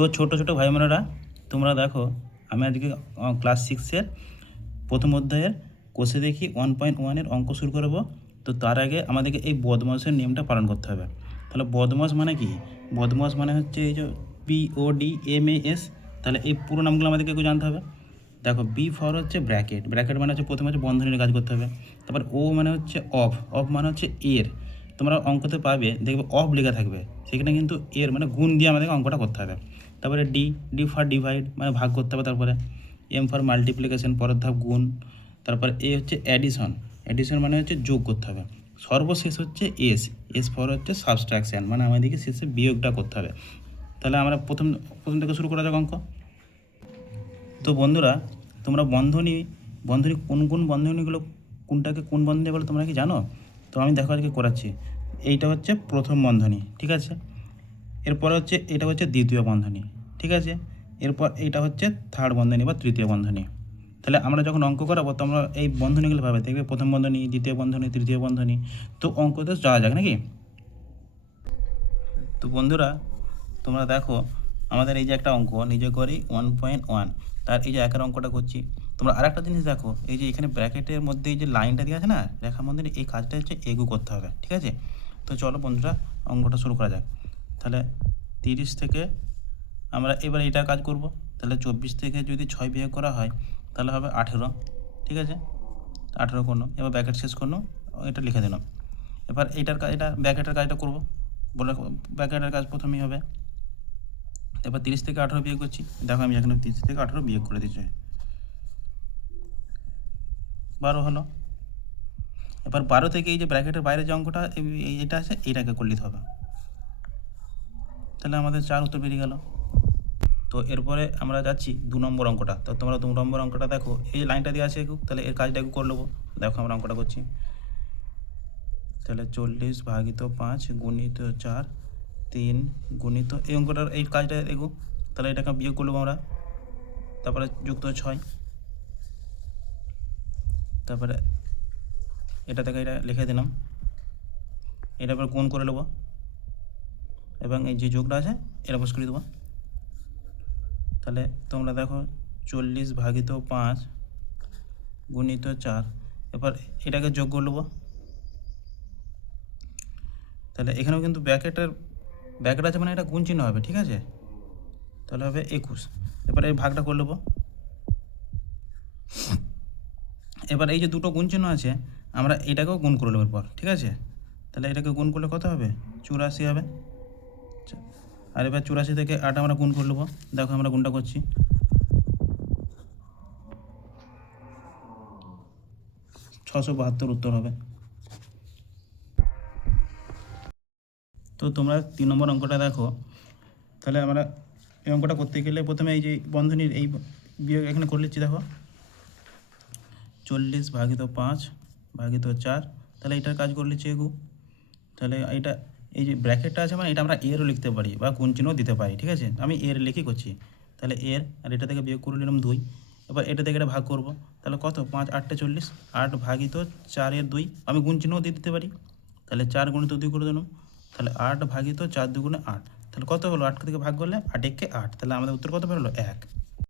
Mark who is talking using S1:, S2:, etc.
S1: তো ছোট ছোট ভাই বোনেরা তোমরা দেখো, আমি আজকে ক্লাস সিক্সের প্রথম অধ্যায়ের কোষে দেখি ওয়ান পয়েন্ট ওয়ানের অঙ্ক শুরু করব। তো তার আগে আমাদেরকে এই বদমাসের নিয়মটা পালন করতে হবে। তাহলে বদমাস মানে কি? বদমাস মানে হচ্ছে এই যে ডি এম এ এস তাহলে এই পুরো নামগুলো আমাদেরকে একটু জানতে হবে। দেখো বি ফর হচ্ছে ব্র্যাকেট ব্র্যাকেট মানে হচ্ছে প্রথমে হচ্ছে বন্ধনীর কাজ করতে হবে। তারপর ও মানে হচ্ছে অফ অফ মানে হচ্ছে এর। তোমরা অঙ্কতে পাবে, দেখবে অফ লেখা থাকবে। সেখানে কিন্তু এর মানে গুণ দিয়ে আমাদেরকে অঙ্কটা করতে হবে। তারপরে ডি ডি ফর ডিভাইড মানে ভাগ করতে হবে তারপরে এম ফর মাল্টিপ্লিকেশন পরের ধাপ গুণ, তারপরে এ হচ্ছে অ্যাডিশন অ্যাডিশন মানে হচ্ছে যোগ করতে হবে। সর্বশেষ হচ্ছে এস এস ফর হচ্ছে সাবস্ট্রাকশান মানে আমাদেরকে শেষে বিয়োগটা করতে হবে। তাহলে আমরা প্রথম প্রথম থেকে শুরু করা যাক অঙ্ক। তো বন্ধুরা, তোমরা বন্ধনী বন্ধনী, কোন কোন বন্ধনীগুলো, কোনটাকে কোন বন্ধনী বলে তোমরা কি জানো? তো আমি দেখো আজকে করাচ্ছি। এইটা হচ্ছে প্রথম বন্ধনী, ঠিক আছে? এরপর হচ্ছে এটা হচ্ছে দ্বিতীয় বন্ধনী, ঠিক আছে? এরপর এটা হচ্ছে থার্ড বন্ধনী বা তৃতীয় বন্ধনী। তাহলে আমরা যখন অঙ্ক করাবো তো আমরা এই বন্ধনীগুলো ভাবে দেখবে, প্রথম বন্ধনী, দ্বিতীয় বন্ধনী, তৃতীয় বন্ধনী, তো অঙ্কতে যাওয়া যাক নাকি? তো বন্ধুরা, তোমরা দেখো, আমাদের এই যে একটা অঙ্ক, নিজে করি ওয়ান পয়েন্ট ওয়ান তার এই যে একের অঙ্কটা করছি। তোমরা আরেকটা জিনিস দেখো, এই যে এখানে ব্র্যাকেটের মধ্যে এই যে লাইনটা দিয়ে আছে না রেখার মধ্যে এই কাজটা হচ্ছে এগু করতে হবে, ঠিক আছে? তো চলো বন্ধুরা, অঙ্কটা শুরু করা যাক। তাহলে তিরিশ থেকে আমরা এবার এটা কাজ করব। তাহলে চব্বিশ থেকে যদি ছয় বিয়োগ করা হয়, তাহলে হবে আঠেরো, ঠিক আছে? আঠেরো করল এবার ব্যাকেট শেষ করল এটা লিখে দিলাম। এবার এইটার কাজ এটা ব্যাকেটের কাজটা করব। বলে ব্যাকেটের কাজ প্রথমেই হবে। এবার তিরিশ থেকে আঠেরো বিয়োগ করছি। দেখো আমি এখানে তিরিশ থেকে আঠেরো বিয়োগ করে দিচ্ছি বারো হলো। এবার বারো থেকে এই যে ব্র্যাকেটের বাইরে যে অঙ্কটা এটা আছে, এইটাকে করে নিতে হবে। তাহলে আমাদের চার উত্তর বেরিয়ে গেল। তো এরপরে আমরা যাচ্ছি দু নম্বর অঙ্কটা। তো তোমরা দু নম্বর অঙ্কটা দেখো। এই লাইনটা দিয়ে আছে তাহলে এর কাজটা একটু করে নেব। দেখো আমরা অঙ্কটা করছি। তাহলে চল্লিশ ভাগিত পাঁচ গুণিত চার, তিন গুণিত, এই অঙ্কটার, এই কাজটা এগো তাহলে এটাকে বিয়োগ করলাম আমরা। তারপরে যুক্ত ছয়। তারপরে এটা থেকে এটা লিখে দিলাম। এটা এবার গুণ করে নেব। এবং এই যে যোগটা আছে এটা বস করে দেবো। তাহলে তোমরা দেখো চল্লিশ ভাগিত পাঁচ গুণিত চার। এবার এটাকে যোগ করে নেব। তাহলে এখানেও কিন্তু ব্যাকেটের ব্যাকেট আছে মানে এটা গুণ চিহ্ন হবে, ঠিক আছে? তাহলে হবে একুশ। এবার এই ভাগটা করে নেব। এবার এই যে দুটো গুণ চিহ্ন আছে, আমরা এটাকেও গুণ করে নেব এরপর, ঠিক আছে? তাহলে এটাকে গুণ করলে কত হবে? চুরাশি হবে। আর এবার চুরাশি থেকে আট আমরা গুণ করে নেব। দেখো আমরা গুণটা করছি। ছশো বাহাত্তর উত্তর হবে। তো তোমরা তিন নম্বর অঙ্কটা দেখো। তাহলে আমরা এই অঙ্কটা করতে গেলে প্রথমে এই যে বন্ধনীর এই বিয়োগ এখানে করে নিচ্ছি, দেখো। চল্লিশ ভাগিত পাঁচ ভাগিত চার, তাহলে এটার কাজ করে নিচ্ছি এগু। তাহলে এটা এই যে ব্র্যাকেটটা আছে মানে এটা আমরা এরও লিখতে পারি বা কোন চিহ্ন দিতে পারি, ঠিক আছে? আমি এর লিখে করছি। তাহলে এর আর এটা থেকে বিয়োগ করে নিলাম দুই। এবার এটা থেকে এটা ভাগ করব। তাহলে কত? পাঁচ, আটটা চল্লিশ। আট ভাগিত চারের দুই। আমি গুণ চিহ্নও দিয়ে দিতে পারি। তাহলে চার গুণিত দুই করে দিলাম। তাহলে আট ভাগিত চার দুগুণে আট। তাহলে কত হলো? আট থেকে ভাগ করলে আট একে আট। তাহলে আমাদের উত্তর কত বেরোলো? এক।